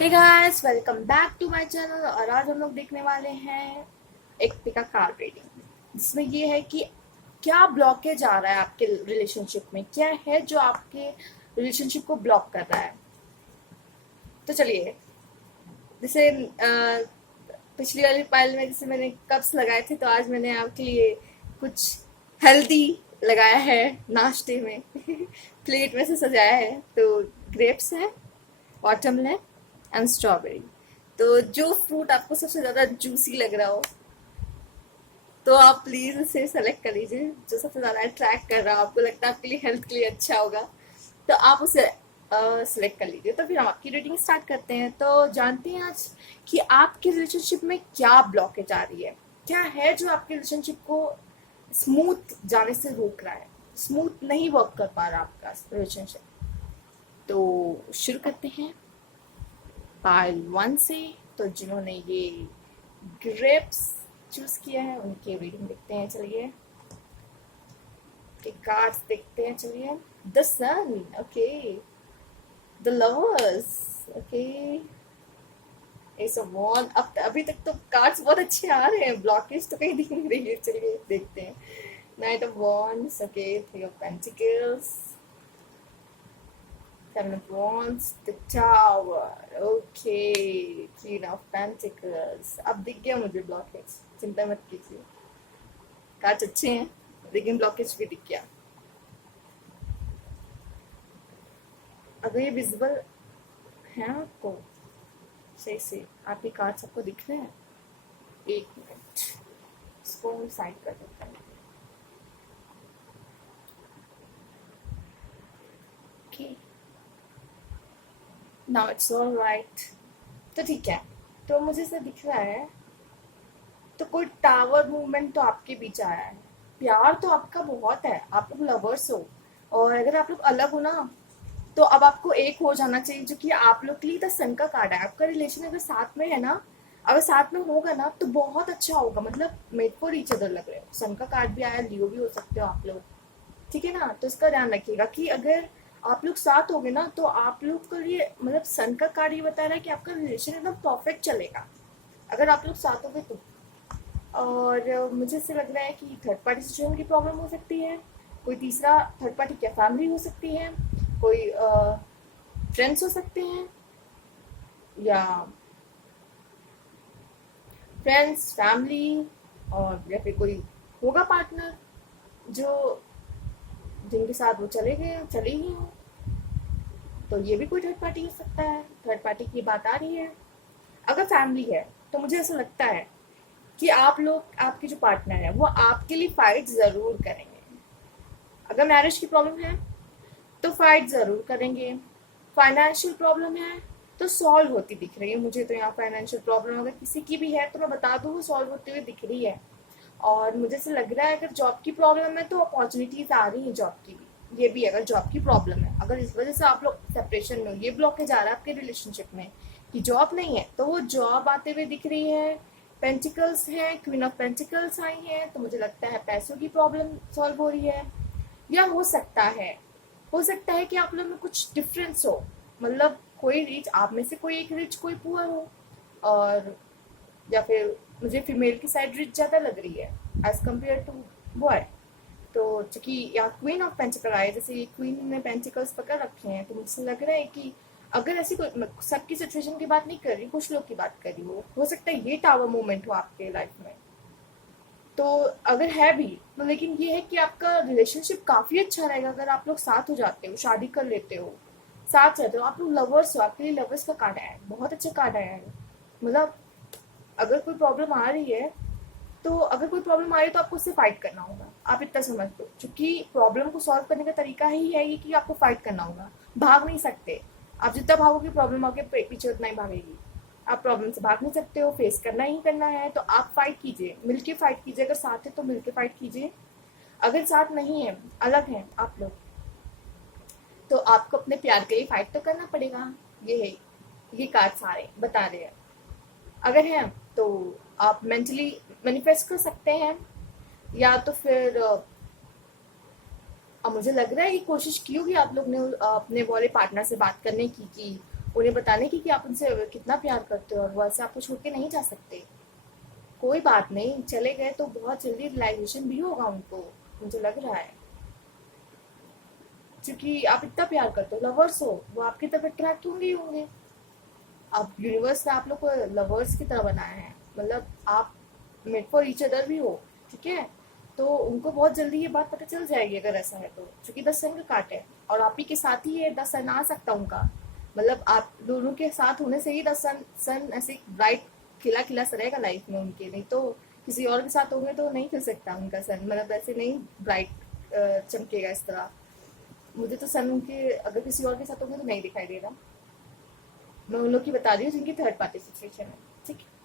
Hey guys, welcome back to my channel. और आज हम लोग देखने वाले हैं एक पिका कार्ड रीडिंग, जिसमें ये है कि क्या ब्लॉकेज आ रहा है आपके रिलेशनशिप में, क्या है जो आपके रिलेशनशिप को ब्लॉक कर रहा है। तो चलिए, जैसे पिछली वाली पाइल में जैसे मैंने कप्स लगाए थे, तो आज मैंने आपके लिए कुछ हेल्दी लगाया है नाश्ते में। प्लेट में से सजाया है। तो ग्रेप्स है, वाटरमेलन एंड स्ट्रॉबेरी। तो जो फ्रूट आपको सबसे ज्यादा जूसी लग रहा हो, तो आप प्लीज उसे सेलेक्ट कर लीजिए। जो सबसे ज्यादा अट्रैक्ट कर रहा हो, आपको लगता है आपके लिए हेल्थ के लिए अच्छा होगा, तो आप उसे सेलेक्ट कर लीजिए। तो फिर हम आपकी रेटिंग स्टार्ट करते हैं। तो जानते हैं आज कि आपके रिलेशनशिप में क्या ब्लॉकेज आ रही है, क्या है जो आपके रिलेशनशिप को स्मूथ जाने से रोक रहा है, स्मूथ नहीं वर्क कर पा रहा आपका रिलेशनशिप। तो शुरू करते हैं पाइल वन से। तो जिन्होंने ये ग्रेप्स चूज किया है उनके रीडिंग देखते हैं। चलिए, के कार्ड्स देखते हैं। चलिए, the sun, okay, the lovers, okay, ace of wand. अब अभी तक तो कार्ड्स बहुत अच्छे आ रहे हैं, ब्लॉकेज तो कहीं दिख नहीं रही है। चलिए देखते हैं। Night of wands, okay, three of pentacles, Seven of Wands, the Tower, okay, Queen of Pentacles। अब दिख गया मुझे ब्लॉकेज, चिंता मत कीजिए, कार्ड अच्छे हैं लेकिन ब्लॉकेज भी दिख गया। अगर ये विजिबल है आपको सही से, आपके कार्ड सबको दिख रहे हैं, एक मिनट इसको साइड कर देते हैं। Okay, now it's all right. तो ठीक है, तो मुझे ऐसा दिख रहा है, तो कोई टावर मूवमेंट तो आपके बीच आया है। प्यार तो आपका बहुत है, आप लोग लवर्स हो, और अगर आप लोग अलग हो ना, तो अब आपको एक हो जाना चाहिए, जो कि आप लोग के लिए द सन का कार्ड है। आपका रिलेशन अगर साथ में है ना, अगर साथ में होगा ना, तो बहुत अच्छा होगा। मतलब मेड फॉर ईच अदर लग रहे हो। सन का कार्ड भी आया, लियो भी हो सकते हो आप लोग, ठीक है ना। तो इसका ध्यान रखिएगा कि अगर आप लोग साथ होगे ना, तो आप लोग के लिए, मतलब सन का कार्ड ये बता रहा है कि आपका रिलेशन एकदम परफेक्ट चलेगा अगर आप लोग साथ होगे तो। और मुझे ऐसे लग रहा है कि थर्ड पार्टी सिचुएशन की प्रॉब्लम हो सकती है। कोई तीसरा थर्ड पार्टी, क्या फैमिली हो सकती है, कोई फ्रेंड्स हो सकते हैं, या फ्रेंड्स, फैमिली, और या फिर कोई होगा पार्टनर जो, जिनके साथ वो चले गए चले ही हों। तो ये भी कोई थर्ड पार्टी हो सकता है। थर्ड पार्टी की बात आ रही है। अगर फैमिली है, तो मुझे ऐसा लगता है कि आप लोग, आपके जो पार्टनर है, वो आपके लिए फाइट जरूर करेंगे। अगर मैरिज की प्रॉब्लम है तो फाइट जरूर करेंगे। फाइनेंशियल प्रॉब्लम है तो सॉल्व होती दिख रही है मुझे। तो यहाँ फाइनेंशियल प्रॉब्लम अगर किसी की भी है तो मैं बता दूँ, वो सॉल्व होती हुई दिख रही है। और मुझे ऐसा लग रहा है अगर जॉब की प्रॉब्लम है तो अपॉर्चुनिटीज आ रही है जॉब की भी। ये भी अगर जॉब की प्रॉब्लम है, अगर इस वजह से आप लोग सेपरेशन में हो, ये ब्लॉकेज आ रहा है आपके रिलेशनशिप में कि जॉब नहीं है, तो वो जॉब आते हुए दिख रही है। पेंटिकल्स है, क्वीन ऑफ पेंटिकल्स आई है, तो मुझे लगता है पैसों की प्रॉब्लम सॉल्व हो रही है। या हो सकता है कि आप लोग में कुछ डिफरेंस हो, मतलब कोई रिच, आप में से कोई एक रिच कोई पुअर हो, और या फिर मुझे फीमेल की साइड रिच ज्यादा लग रही है एज कम्पेयर टू बॉय। तो चूंकि यहाँ क्वीन ऑफ पेंटिकल आए, जैसे ये क्वीन ने पेंटिकल्स पकड़ रखे हैं, तो मुझे लग रहा है कि अगर ऐसी कोई, सबकी सिचुएशन की बात नहीं कर रही, कुछ लोग की बात कर रही हो सकता है ये टावर मूवमेंट हो आपके लाइफ में। तो अगर है भी तो, लेकिन ये है कि आपका रिलेशनशिप काफी अच्छा रहेगा अगर आप लोग साथ हो जाते हो, शादी कर लेते हो, साथ रहते हो, आप लोग लवर्स हो। आपके लिए लवर्स का कार्ड आया है, बहुत अच्छा कार्ड आया है। मतलब अगर कोई प्रॉब्लम आ रही है, तो अगर कोई प्रॉब्लम आ रही है तो आपको उससे फाइट करना होगा। आप इतना समझ लो, क्योंकि प्रॉब्लम को सॉल्व करने का तरीका ही है ये कि आपको फाइट करना होगा। भाग नहीं सकते। आप जितना भागोगे प्रॉब्लम आगे पीछे उतना ही भागेगी। आप प्रॉब्लम से भाग नहीं सकते हो, फेस करना ही करना है। तो आप फाइट कीजिए, मिलके फाइट कीजिए। अगर साथ है तो मिलके फाइट कीजिए। अगर साथ नहीं है, अलग है आप लोग, तो आपको अपने प्यार के लिए फाइट तो करना पड़ेगा। ये है, ये कार्ड सारे बता रहे हैं। अगर है तो आप मेंटली मैनिफेस्ट कर सकते हैं, या तो फिर अब मुझे लग रहा है कि कोशिश की होगी आप लोग ने अपने वाले पार्टनर से बात करने की कि उन्हें बताने की कि आप उनसे कितना प्यार करते हो और वो ऐसे आपको छोड़ के नहीं जा सकते। कोई बात नहीं, चले गए तो बहुत जल्दी रियलाइजेशन भी होगा उनको, मुझे लग रहा है, क्योंकि आप इतना प्यार करते हो, लवर्स हो, वो आपकी तरफ अट्रैक्ट होंगे ही होंगे। अब यूनिवर्स ने आप लोग को लवर्स की तरह बनाया है, मतलब आप मेड फॉर ईच अदर भी हो, ठीक है। तो उनको बहुत जल्दी ये बात पता चल जाएगी अगर ऐसा है तो, क्योंकि 10 सन का काट है और आप ही के साथ ही ये 10 सन आ सकता उनका। मतलब आप दोनों के साथ होने से ही 10 सन ऐसे ब्राइट खिला खिला सा रहेगा लाइफ में उनके, नहीं तो किसी और के साथ होंगे तो नहीं खिल सकता उनका सन, मतलब ऐसे नहीं ब्राइट चमकेगा इस तरह। मुझे तो सन उनके अगर किसी और के साथ होंगे तो नहीं दिखाई दे रहा। मैं उन लोग की बता रही हूँ जिनकी थर्ड पार्टी सिचुएशन है, ठीक है।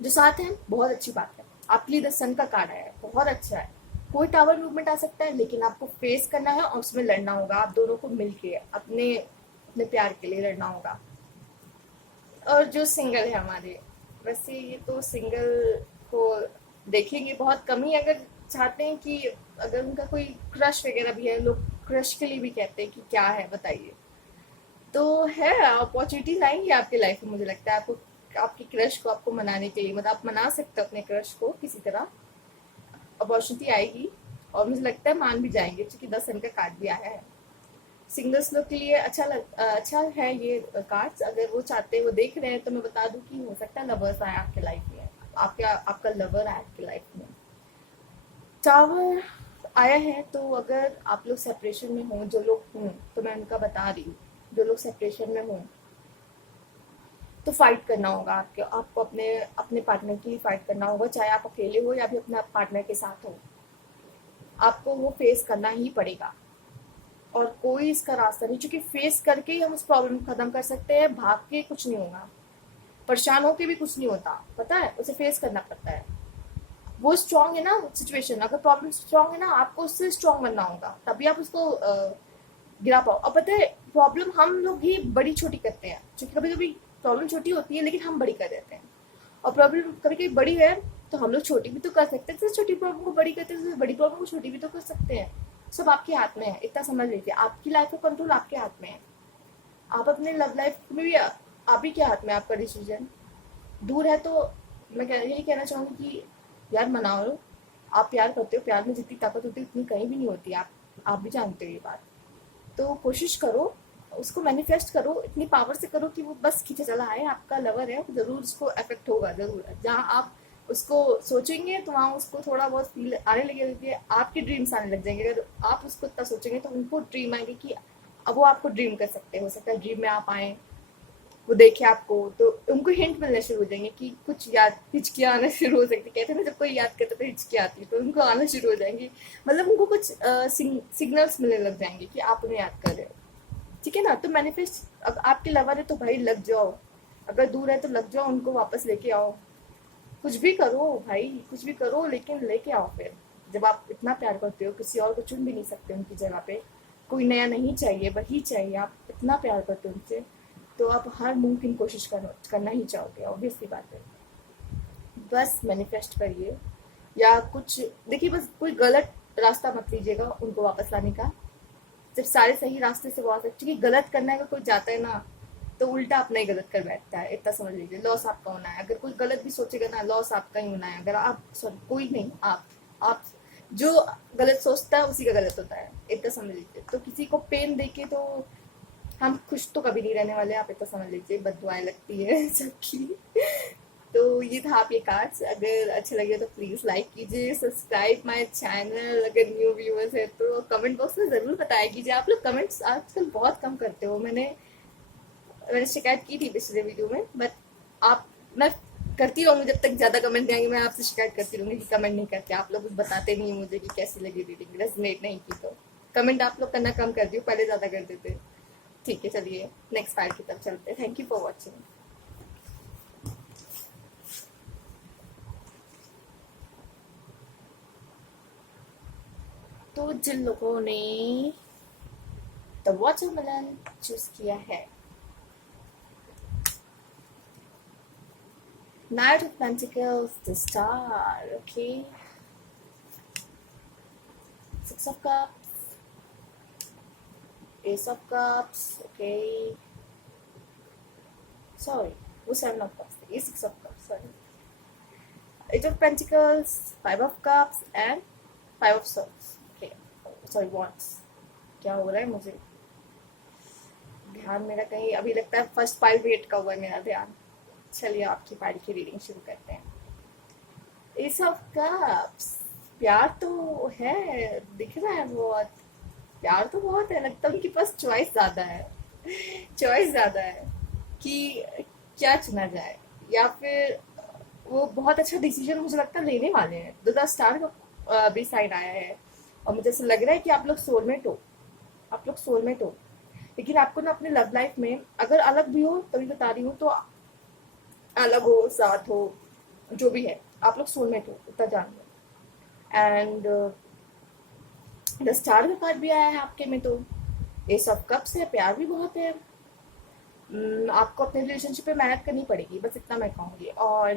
जो साथ हैं बहुत अच्छी बात है, आपके लिए 10 सन का कार्ड आया है, बहुत अच्छा है। कोई टावर मूवमेंट आ सकता है लेकिन आपको फेस करना है और उसमें लड़ना होगा, आप दोनों को मिलके अपने अपने प्यार के लिए लड़ना होगा। और जो सिंगल है हमारे, वैसे ये तो सिंगल को देखेंगे बहुत कम ही, अगर चाहते हैं कि अगर उनका कोई क्रश वगैरह भी है, लोग क्रश के लिए भी कहते हैं कि क्या है बताइए, तो है अपॉर्चुनिटीज आएंगी आपकी लाइफ में, मुझे लगता है आपको आपकी क्रश को आपको मनाने के लिए, मतलब आप मना सकते हो अपने क्रश को किसी तरह, अपॉर्चुनिटी आएगी और मुझे लगता है मान भी जाएंगे, क्योंकि 10 सन का कार्ड भी आया है। सिंगल्स लोग के लिए अच्छा है ये कार्ड्स, अगर वो चाहते हैं वो देख रहे हैं तो मैं बता दूं कि हो सकता है लवर्स आए आपके लाइफ में, आपका लवर आए आपके लाइफ में। टावर आया है तो अगर आप लोग सेपरेशन में हों, जो लोग हों, तो मैं उनका बता रही हूँ, जो लोग सेपरेशन में हों तो फाइट करना होगा, आपको अपने अपने पार्टनर के लिए फाइट करना होगा, चाहे आप अकेले हो या भी अपने पार्टनर के साथ हो, आपको वो फेस करना ही पड़ेगा। और कोई इसका रास्ता नहीं, क्योंकि फेस करके ही हम उस प्रॉब्लम को खत्म कर सकते हैं, भाग के कुछ नहीं होगा, परेशान होके भी कुछ नहीं होता, पता है, उसे फेस करना पड़ता है। वो स्ट्रांग है ना सिचुएशन, अगर प्रॉब्लम स्ट्रांग है ना, आपको उससे स्ट्रांग बनना होगा, तभी आप उसको गिरा पाओ। अब पता है प्रॉब्लम हम लोग ही बड़ी छोटी करते हैं, क्योंकि कभी कभी प्रॉब्लम छोटी होती है लेकिन हम बड़ी कर देते हैं, और प्रॉब्लम कभी कभी बड़ी है तो हम लोग छोटी भी तो कर सकते हैं, जैसे छोटी प्रॉब्लम को बड़ी करते हैं बड़ी प्रॉब्लम को छोटी भी तो कर सकते हैं। सब आपके हाथ में है, इतना समझ लीजिए, आपकी लाइफ का कंट्रोल आपके हाथ में है। आप अपने लव लाइफ में भी आप ही के हाथ में आपका डिसीजन। दूर है तो मैं यही कहना चाहूंगी कि यार मनाओ लो, आप प्यार करते हो, प्यार में जितनी ताकत होती है उतनी कहीं भी नहीं होती, आप भी जानते हो ये बात। तो कोशिश करो, उसको मैनिफेस्ट करो, इतनी पावर से करो कि वो बस खींचे चला आए, आपका लवर है, जरूर उसको इफेक्ट होगा, जरूर जहाँ आप उसको सोचेंगे तो वहाँ उसको थोड़ा बहुत फील आने लगेगा, आपके ड्रीम्स आने लग जाएंगे, अगर आप उसको इतना सोचेंगे तो उनको ड्रीम आएंगे कि अब वो आपको ड्रीम कर सकते हैं, हो सकता है ड्रीम में आप आए, वो देखे आपको तो उनको हिंट मिलने शुरू हो जाएंगे कि कुछ याद, हिचकियाँ आना शुरू हो सकती, कहते हैं ना जब कोई याद करता तो हिचकी आती है, तो उनको आना शुरू हो जाएंगी, मतलब उनको कुछ सिग्नल्स मिलने लग जाएंगे कि आप उन्हें याद कर रहे हो, ठीक है ना। तो मैनिफेस्ट, अब आपके लवर है तो भाई लग जाओ, अगर दूर है तो लग जाओ, उनको वापस लेके आओ, कुछ भी करो भाई, कुछ भी करो लेकिन लेके आओ फिर। जब आप इतना प्यार करते हो, किसी और को चुन भी नहीं सकते उनकी जगह पे, कोई नया नहीं चाहिए, वही चाहिए, आप इतना प्यार करते हो उनसे, तो आप हर मुमकिन कोशिश करना ही चाहोगे, ऑब्वियसली बात है। बस मैनिफेस्ट करिए, या कुछ देखिए, बस कोई गलत रास्ता मत लीजिएगा उनको वापस लाने का, जब सारे सही रास्ते से वापस, क्योंकि गलत करना अगर कोई जाता है ना तो उल्टा अपना ही गलत कर बैठता है, इतना समझ लीजिए, लॉस आपका होना है, अगर कोई गलत भी सोचेगा ना लॉस आपका ही होना है, अगर आप सॉरी कोई नहीं, आप जो गलत सोचता है उसी का गलत होता है, इतना समझ लीजिए। तो किसी को पेन देके तो हम खुश तो कभी नहीं रहने वाले, आप इतना समझ लीजिए, बददुआएं लगती है सबकी। तो ये था आप ये कार्ड्स, अगर अच्छे लगे तो प्लीज लाइक कीजिए, सब्सक्राइब माय चैनल, अगर न्यू व्यूअर्स है तो कमेंट बॉक्स में जरूर बताया कीजिए, आप लोग कमेंट्स आजकल बहुत कम करते हो, मैंने शिकायत की थी पिछले वीडियो में, बट आप मैं करती रहूंगी जब तक ज्यादा कमेंट नहीं आएंगे, मैं आपसे शिकायत करती रहूंगी कि कमेंट नहीं करते आप लोग, कुछ बताते नहीं मुझे कि कैसी लगी रीडिंग, रेजोनेट नहीं की, तो कमेंट आप लोग करना कम कर दियो, पहले ज्यादा कर देते। ठीक है, चलिए नेक्स्ट फाइल की तरफ चलते हैं, थैंक यू फॉर वॉचिंग। तो जिन लोगों ने द वाटरमेलन चूज किया है, Knight of Pentacles, the Star, okay. Six of Cups, Ace of Cups, okay. Sorry, वो 7 ऑफ कप्स, ये 6 of cups, sorry. 8 of Pentacles, 5 of Cups and 5 of Swords. Okay, sorry, Wands. क्या हो रहा है मुझे ध्यान मेरा कहीं, अभी लगता है फर्स्ट पाइल वेट का हुआ है मेरा ध्यान। चलिए आपकी पाइल की रीडिंग शुरू करते हैं। एस ऑफ कप्स, प्यार तो है, दिख रहा है बहुत, प्यार तो बहुत है, लगता है उनके पास चॉइस ज्यादा है, चॉइस ज्यादा है कि क्या चुना जाए, या फिर वो बहुत अच्छा डिसीजन मुझे लगता है लेने वाले हैं। द स्टार का भी साइन आया है और मुझे ऐसा लग रहा है कि आप लोग सोलमेट हो, आप लोग सोलमेट हो। लेकिन आपको ना अपने लव लाइफ में अगर अलग भी हो, तभी बता रही हूँ, तो अलग हो साथ हो जो भी है, आप लोग सोलमेट हो, इतना जान लो। एंड द स्टार का कार्ड भी आया है आपके में, तो एस ऑफ कप्स है, प्यार भी बहुत है। आपको अपने रिलेशनशिप पे मेहनत करनी पड़ेगी, बस इतना मैं कहूँगी। और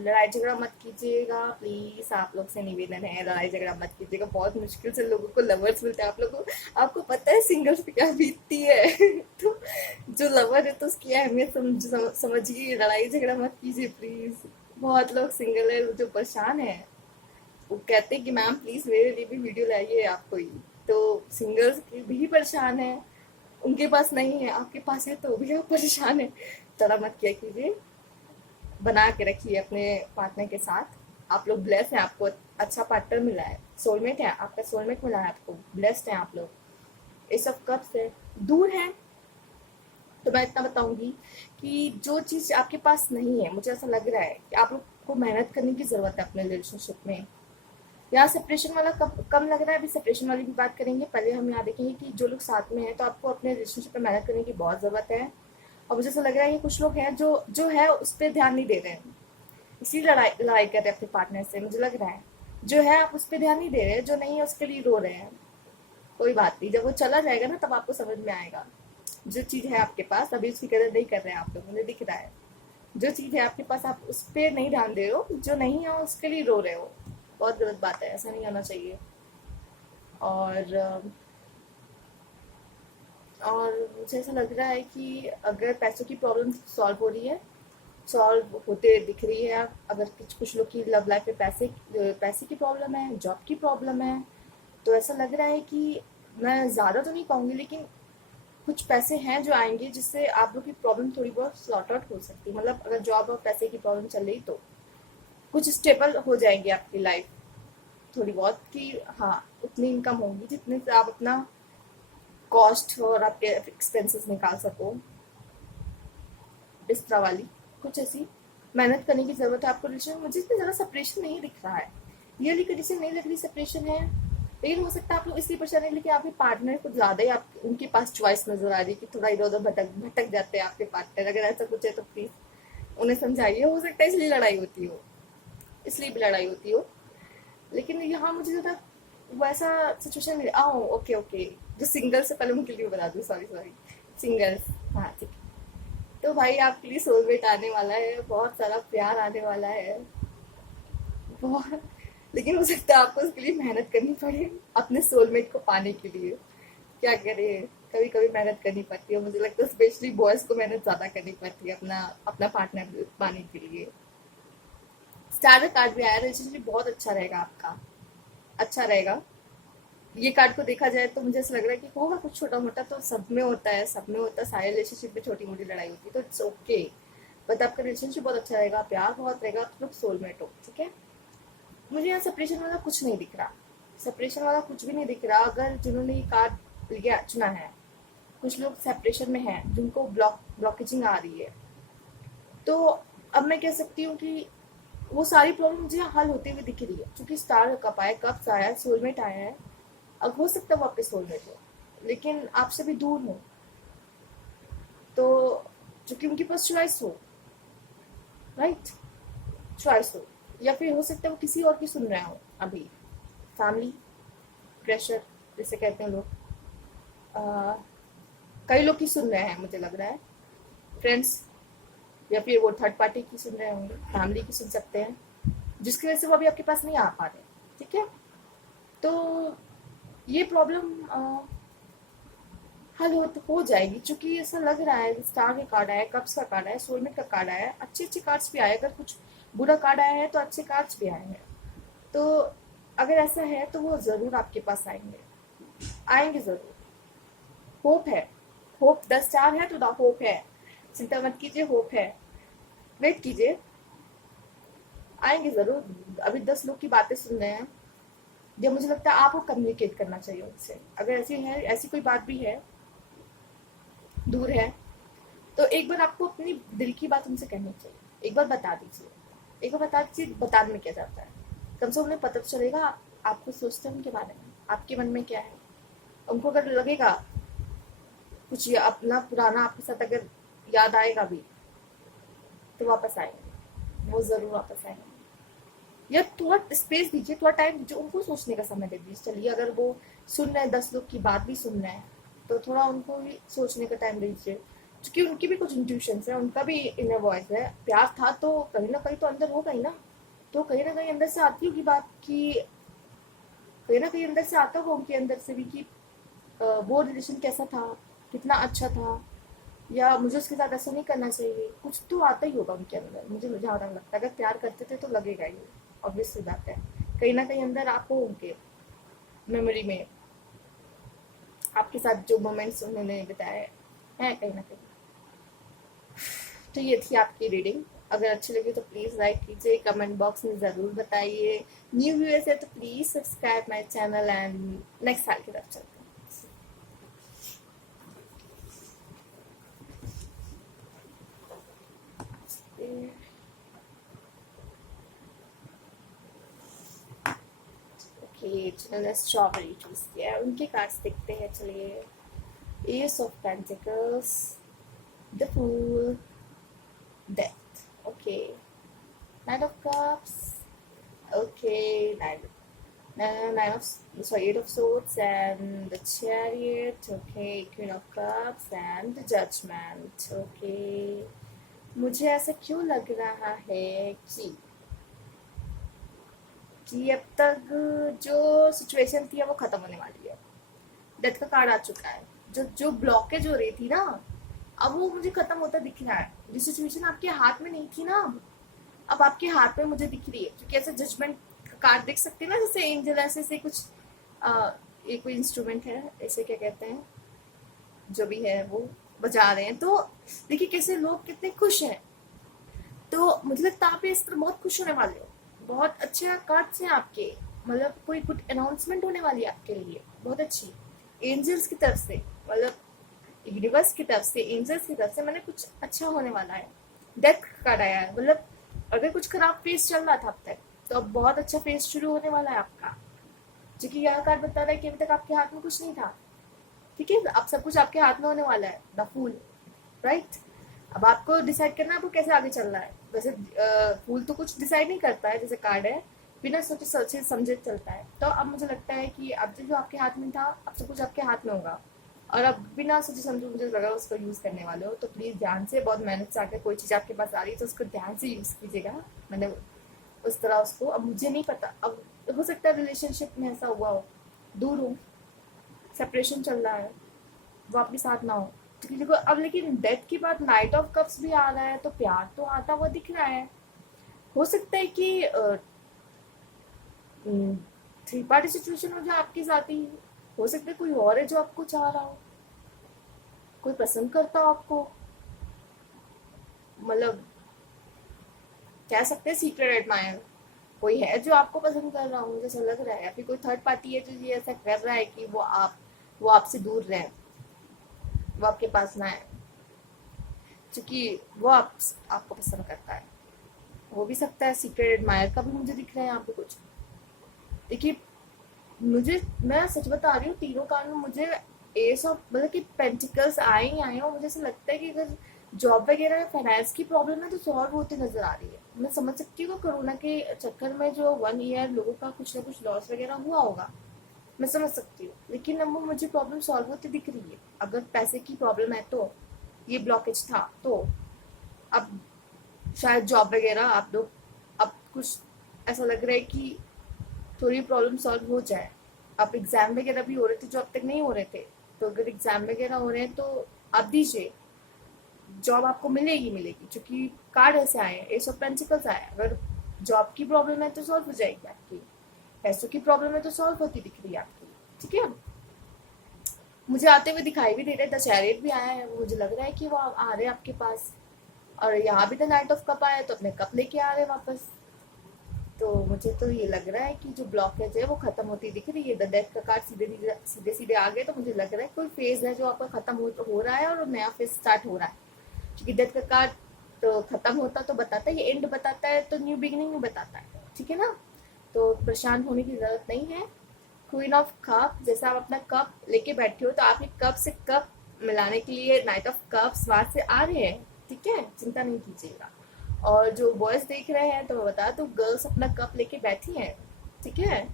लड़ाई झगड़ा मत कीजिएगा प्लीज, आप लोग से निवेदन है, लड़ाई झगड़ा मत कीजिएगा। बहुत मुश्किल से लोगों को लवर्स मिलते हैं, आप लोगों को, आपको पता है सिंगल्स पे क्या बीतती है। तो जो लवर है तो उसकी अहमियत समझिए, लड़ाई झगड़ा मत कीजिए प्लीज। बहुत लोग सिंगल है जो परेशान है, वो कहते हैं कि मैम प्लीज मेरे लिए भी वीडियो लाइए आपको ही, तो सिंगल्स भी परेशान है, उनके पास नहीं है, आपके पास है तो भी आप परेशान है। तड़ा मत किया कीजिए, बना के रखिए अपने पार्टनर के साथ। आप लोग ब्लेस हैं, आपको अच्छा पार्टनर मिला है, सोलमेट है, आपका सोलमेट मिला है आपको, ब्लेस्ड है आप लोग। इस सब कब से दूर है, तो मैं इतना बताऊंगी कि जो चीज आपके पास नहीं है, मुझे ऐसा लग रहा है कि आप लोग को मेहनत करने की जरूरत है अपने रिलेशनशिप में। यहाँ सेपरेशन वाला कम लग रहा है, अभी सेपरेशन वाली भी बात करेंगे। पहले हम यहाँ देखेंगे कि जो लोग साथ में हैं, तो आपको अपने रिलेशनशिप में मेहनत करने की बहुत ज़रूरत है। और मुझे ऐसा लग रहा है कि कुछ लोग हैं जो है उस पर ध्यान नहीं दे रहे हैं, इसीलिए लड़ाई कर रहे हैं अपने पार्टनर से, मुझे लग रहा है। जो है आप उस पर ध्यान नहीं दे रहे, जो नहीं है उसके लिए रो रहे हैं। कोई बात नहीं, जब वो चला जाएगा ना तब आपको समझ में आएगा। जो चीज़ है आपके पास अभी उसकी कदर नहीं कर रहे हैं आप लोग, मुझे दिख रहा है। जो चीज़ है आपके पास आप उस पर नहीं ध्यान दे रहे हो, जो नहीं है उसके लिए रो रहे हो। बहुत गलत बात है, ऐसा नहीं होना चाहिए। और मुझे ऐसा लग रहा है कि अगर पैसों की प्रॉब्लम सॉल्व हो रही है, सॉल्व होते दिख रही है, अगर कुछ लोग की लव लाइफ में पैसे की प्रॉब्लम है, जॉब की प्रॉब्लम है, तो ऐसा लग रहा है कि मैं ज़्यादा तो नहीं कहूँगी, लेकिन कुछ पैसे हैं जो आएंगे जिससे आप लोग की प्रॉब्लम थोड़ी बहुत सॉर्ट आउट हो सकती है। मतलब अगर जॉब और पैसे की प्रॉब्लम चल रही तो कुछ स्टेबल हो जाएंगी आपकी लाइफ थोड़ी बहुत, कि हाँ उतनी इनकम होगी जितने से आप अपना कॉस्ट और आपके एक्सपेंसेस निकाल सको। इस तरह वाली कुछ ऐसी मेहनत करने की जरूरत है आपको रिलेशन। मुझे इतना ज़्यादा सेपरेशन नहीं दिख रहा है, रियली कंडीशन नहीं लग रही सेपरेशन है, लेकिन हो सकता है आप लोग इसलिए परेशान है लेकिन आपके पार्टनर कुछ ज़्यादा ही आप उनके पास चॉइस नजर आ रही है कि थोड़ा इधर उधर भटक जाते हैं आपके पार्टनर। अगर ऐसा कुछ है तो प्लीज़ उन्हें समझाइए, हो सकता है इसलिए लड़ाई होती हो, इसलिए भी लड़ाई होती हो। लेकिन यहाँ मुझे ज़्यादा वैसा सिचुएशन मिले। ओके ओके, जो सिंगल्स है पहले उनके लिए बता दूँ, सॉरी सिंगल्स, हाँ ठीक है। तो भाई आपके लिए सोलमेट आने वाला है, बहुत सारा प्यार आने वाला है, बहुत। लेकिन हो सकता है आपको उसके लिए मेहनत करनी पड़े अपने सोलमेट को पाने के लिए। क्या करें, कभी कभी मेहनत करनी पड़ती है, मुझे लगता है स्पेशली बॉयज को मेहनत ज़्यादा करनी पड़ती है अपना अपना पार्टनर पाने के लिए। स्टार कार्ड भी आया, रिलेशनशिप बहुत अच्छा रहेगा आपका, अच्छा रहेगा। ये कार्ड को देखा जाए तो मुझे ऐसा लग रहा है कि होगा कुछ छोटा मोटा, तो सब में होता है, सब में होता है, सारे रिलेशनशिप में छोटी मोटी लड़ाई होती है, तो इट्स ओके। बट आपका रिलेशनशिप बहुत अच्छा रहेगा, प्यार बहुत रहेगा, आप लोग सोलमेट हो, ठीक है। मुझे यहाँ सेपरेशन वाला कुछ नहीं दिख रहा, सेपरेशन वाला कुछ भी नहीं दिख रहा। अगर जिन्होंने ये कार्ड लिया चुना है, कुछ लोग सेपरेशन में हैं जिनको ब्लॉकेजिंग आ रही है, तो अब मैं कह सकती हूँ कि वो सारी प्रॉब्लम मुझे हल होते हुए दिख रही है, क्योंकि स्टार कप आया, कप्स आया है, सोलमेट आया है। अब हो सकता है वो आपके सोलमेट हो, लेकिन आपसे भी दूर हो, तो क्योंकि उनके पास चॉइस हो, राइट, चॉइस हो, या फिर हो सकता है वो किसी और की सुन रहे हो अभी, फैमिली प्रेशर जैसे कहते हैं लोग, कई लोग की सुन रहे हैं मुझे लग रहा है, फ्रेंड्स, या फिर वो थर्ड पार्टी की सुन रहे होंगे, फैमिली की सुन सकते हैं, जिसकी वजह से वो अभी आपके पास नहीं आ पा रहे, ठीक है। तो ये प्रॉब्लम हल हो जाएगी, क्योंकि ऐसा लग रहा है स्टार का कार्ड आया है, कप्स का कार्ड आया है, सोलमेट का कार्ड आया है, अच्छे अच्छे कार्ड्स भी आए, अगर कुछ बुरा कार्ड आया है तो अच्छे कार्ड्स भी आए हैं। तो अगर ऐसा है तो वो जरूर आपके पास आएंगे, आएंगे जरूर। होप है, होप 10 स्टार है तो द होप है, चिंता मत कीजिए, होप है, वेट कीजिए, आएंगे जरूर। अभी 10 लोग की बातें सुन रहे हैं, जब मुझे लगता है आपको कम्युनिकेट करना चाहिए उनसे। अगर ऐसी है, ऐसी कोई बात भी है, दूर है, तो एक बार आपको अपनी दिल की बात उनसे कहनी चाहिए, एक बार बता दीजिए, एक बार बता दीजिए, बताने में क्या जाता है। कम से कम उन्हें पता तो चलेगा आपको सोचते हैं उनके बारे में, आपके मन में क्या है। उनको अगर लगेगा कुछ ये अपना पुराना आपके साथ अगर याद आएगा भी, तो वापस आएंगे, वो जरूर वापस आएंगे। या थोड़ा स्पेस दीजिए, थोड़ा टाइम दीजिए, उनको सोचने का समय दे दीजिए। चलिए अगर वो सुन रहे हैं, 10 लोग की बात भी सुन रहे हैं, तो थोड़ा उनको भी सोचने का टाइम दीजिए, क्योंकि उनकी भी कुछ इंट्यूशंस है, उनका भी इनर वॉइस है। प्यार था तो कहीं ना कहीं तो अंदर होगा ही ना, तो कहीं ना कहीं अंदर से आती होगी बात कि, कहीं ना कहीं अंदर से आता होगा उनके अंदर से भी कि वो रिलेशन कैसा था, कितना अच्छा था, या मुझे उसके साथ ऐसा नहीं करना चाहिए, कुछ तो आता ही होगा उनके अंदर। मुझे जहाँ तक लगता है अगर प्यार करते थे तो लगेगा ही, ऑब्वियसली बात है। कहीं ना कहीं अंदर आपको उनके मेमोरी में आपके साथ जो मोमेंट्स उन्होंने बिताए हैं कहीं ना कहीं। तो ये थी आपकी रीडिंग। अगर अच्छी लगी तो प्लीज़ लाइक कीजिए, कमेंट बॉक्स में ज़रूर बताइए। न्यू व्यूअर्स है तो please subscribe my channel, and next साल की तरफ चलते हैं। ओके, जिन्होंने स्ट्रॉबेरी चूज किया है उनके कार्ड्स देखते हैं। चलिए, ace of pentacles, the fool, death, okay, knight of cups, okay, nine of sorry 8 of swords and the chariot, okay, queen of cups and the judgment, okay। मुझे ऐसा क्यों लग रहा है कि अब तक जो सिचुएशन थी वो खत्म होने वाली है। डेथ का कार्ड आ चुका है, जो जो ब्लॉकेज हो रही थी ना, अब वो मुझे खत्म होता दिख रहा है। जो सिचुएशन आपके हाथ में नहीं थी ना, अब आपके हाथ में मुझे दिख रही है, क्योंकि ऐसे जजमेंट कार्ड देख सकते हैं ना, जैसे एंजल ऐसे कुछ ये कोई इंस्ट्रूमेंट है, ऐसे क्या कहते हैं, जो भी है वो बजा रहे हैं। तो देखिए कैसे लोग कितने खुश हैं। तो मुझे लगता है आप इस तरह बहुत खुश होने वाले हो, बहुत अच्छे कार्ड्स हैं आपके, मतलब कोई गुड अनाउंसमेंट होने वाली है आपके लिए, बहुत अच्छी, एंजल्स की तरफ से, मतलब यूनिवर्स की तरफ से, एंजल्स की तरफ से, मैंने कुछ अच्छा होने वाला है। डेथ कार्ड आया है, मतलब अगर कुछ खराब फेस चल रहा था अब तक, तो अब बहुत अच्छा फेस शुरू होने वाला है आपका। क्योंकि यह कार्ड बता रहा है कि अभी तक आपके हाथ में कुछ नहीं था, ठीक है, अब सब कुछ आपके हाथ में होने वाला है, द फूल, राइट। अब आपको डिसाइड करना है आपको कैसे आगे चलना है। वैसे फूल तो कुछ डिसाइड नहीं करता है, जैसे कार्ड है, बिना सोचे सोचे समझे चलता है। तो अब मुझे लगता है कि अब जो आपके हाथ में था, अब सब कुछ आपके हाथ में होगा, और अब बिना सोचे समझे मुझे लगा उसको यूज करने वाले हो। तो प्लीज ध्यान से, बहुत मेहनत से आकर कोई चीज आपके पास आ रही है तो उसको ध्यान से यूज कीजिएगा। मैंने उस तरह उसको, अब मुझे नहीं पता, अब हो सकता है रिलेशनशिप में ऐसा हुआ हो, दूर हो, सेपरेशन चल रहा है, वो आपके साथ ना हो, क्योंकि देखो अब लेकिन डेथ के बाद नाइट ऑफ कप्स भी आ रहा है, तो प्यार तो आता हुआ दिख रहा है। हो सकता है कि थ्री पार्टी सिचुएशन हो जाए आपके साथ ही, हो सकता है कोई और है जो आपको चाह रहा हो, कोई पसंद करता हो आपको, मतलब कह सकते हैं सीक्रेट एडमायर, कोई है जो आपको पसंद कर रहा हो, मुझे ऐसा लग रहा है। या फिर कोई थर्ड पार्टी है जो ये ऐसा कर रहा है कि वो आपसे दूर रहे, वो आपके पास ना आए, क्योंकि वो आपको पसंद करता है। हो भी सकता है सीक्रेट एडमायर का भी मुझे दिख रहा है यहाँ पे कुछ। देखिए मुझे, मैं सच बता रही हूँ, तीनों कार्ड में मुझे एस ऑफ, मतलब कि पेंटिकल्स आए ही आए हैं, और मुझे ऐसा लगता है कि अगर जॉब वगैरह में फाइनेंस की प्रॉब्लम है तो सॉल्व होती नजर आ रही है। मैं समझ सकती हूँ कोरोना के चक्कर में जो 1 ईयर लोगों का कुछ ना कुछ लॉस वगैरह हुआ होगा, मैं समझ सकती हूँ, लेकिन अब वो मुझे प्रॉब्लम सॉल्व होती दिख रही है। अगर पैसे की प्रॉब्लम है तो, ये ब्लॉकेज था तो, अब शायद जॉब वगैरह आप लोग, अब कुछ ऐसा लग रहा है कि थोड़ी प्रॉब्लम सॉल्व हो जाए। अब एग्जाम वगैरह भी हो रहे थे जो अब तक नहीं हो रहे थे, तो अगर एग्जाम वगैरह हो रहे हैं तो आप दीजिए, जॉब आपको मिलेगी मिलेगी, क्योंकि कार्ड ऐसे आए हैं, एस ऑफ पेंटिकल्स आए हैं। अगर जॉब की प्रॉब्लम है तो सॉल्व हो जाएगी आपकी, पैसों की प्रॉब्लम है तो सॉल्व होती दिख रही है आपकी, ठीक है। मुझे आते हुए दिखाई भी दे रहे, द चैरियट भी आया है, मुझे लग रहा है कि वो आ रहे हैं आपके पास। और यहाँ भी द नाइट ऑफ कप आया है, तो अपने कप लेके आ रहे हैं वापस। तो मुझे तो ये लग रहा है कि जो ब्लॉकेज है वो खत्म होती दिख रही है। द डेथ का कार्ड सीधे सीधे आ गए, तो मुझे लग रहा है कोई फेज है जो आपका खत्म हो रहा है और नया फेज स्टार्ट हो रहा है। क्योंकि डेथ का कार्ड तो खत्म होता तो बताता है, ये एंड बताता है, तो न्यू बिगिनिंग भी बताता है, ठीक है ना। तो परेशान होने की जरूरत नहीं है। क्वीन ऑफ कप, जैसे आप अपना कप लेके बैठे हो तो आपके कप से कप मिलाने के लिए नाइट ऑफ कप्स वहां से आ रहे हैं, ठीक है, चिंता नहीं कीजिएगा। और जो बॉयज देख रहे हैं तो मैं बता दूं, गर्ल्स अपना कप लेके बैठी हैं, ठीक है।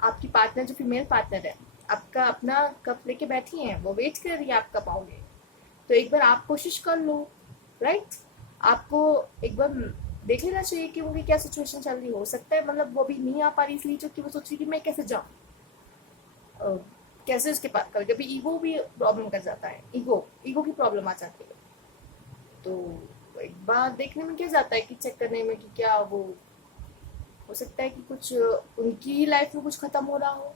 आपकी पार्टनर जो फीमेल पार्टनर है आपका अपना कप लेके बैठी हैं, वो वेट कर रही है आप कब आओगे। तो एक बार आप कोशिश कर लो, राइट। आपको एक बार देख लेना चाहिए कि उनकी क्या सिचुएशन चल रही। हो सकता है मतलब वो भी नहीं आ पा रही इसलिए जो कि वो सोच रही कि मैं कैसे जाऊँ, कैसे उसके पास, कभी कभी ईगो भी प्रॉब्लम कर जाता है, ईगो की प्रॉब्लम आ जाती है। तो एक बार देखने में क्या जाता है कि चेक करने में कि क्या वो हो सकता है कि कुछ उनकी लाइफ में कुछ खत्म हो रहा हो,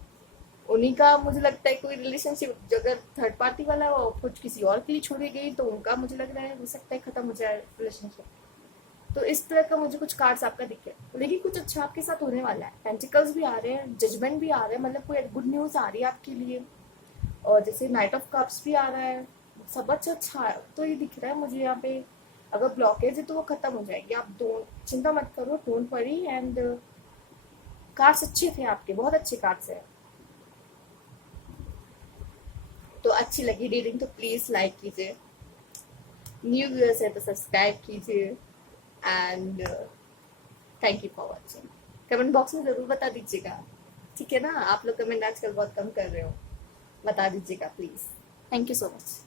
उन्हीं का मुझे लगता है कोई रिलेशनशिप अगर थर्ड पार्टी वाला है वो कुछ किसी और के लिए छोड़ी गई, तो उनका मुझे लग रहा है हो सकता है खत्म हो जाए रिलेशनशिप। तो इस तरह का मुझे कुछ कार्ड्स आपका दिखे, लेकिन कुछ अच्छा आपके साथ होने वाला है। पेंटिकल्स भी आ रहे हैं, जजमेंट भी आ रहे हैं, मतलब कोई गुड न्यूज आ रही है आपके लिए। और जैसे नाइट ऑफ कप्स भी आ रहा है, सब अच्छा है। तो ये दिख रहा है मुझे यहाँ पे अगर ब्लॉकेज है तो वो खत्म हो जाएगी। आप दो चिंता मत करो, डोंट वरी। एंड कार्ड्स अच्छे थे आपके, बहुत अच्छे कार्ड्स है। तो अच्छी लगी रीडिंग तो प्लीज लाइक कीजिए, न्यू व्यूअर्स है तो सब्सक्राइब कीजिए। And thank you for watching. Comment box में जरूर बता दीजिएगा, ठीक है ना। आप लोग कमेंट आजकल बहुत कम कर रहे हो, बता दीजिएगा please. Thank you so much.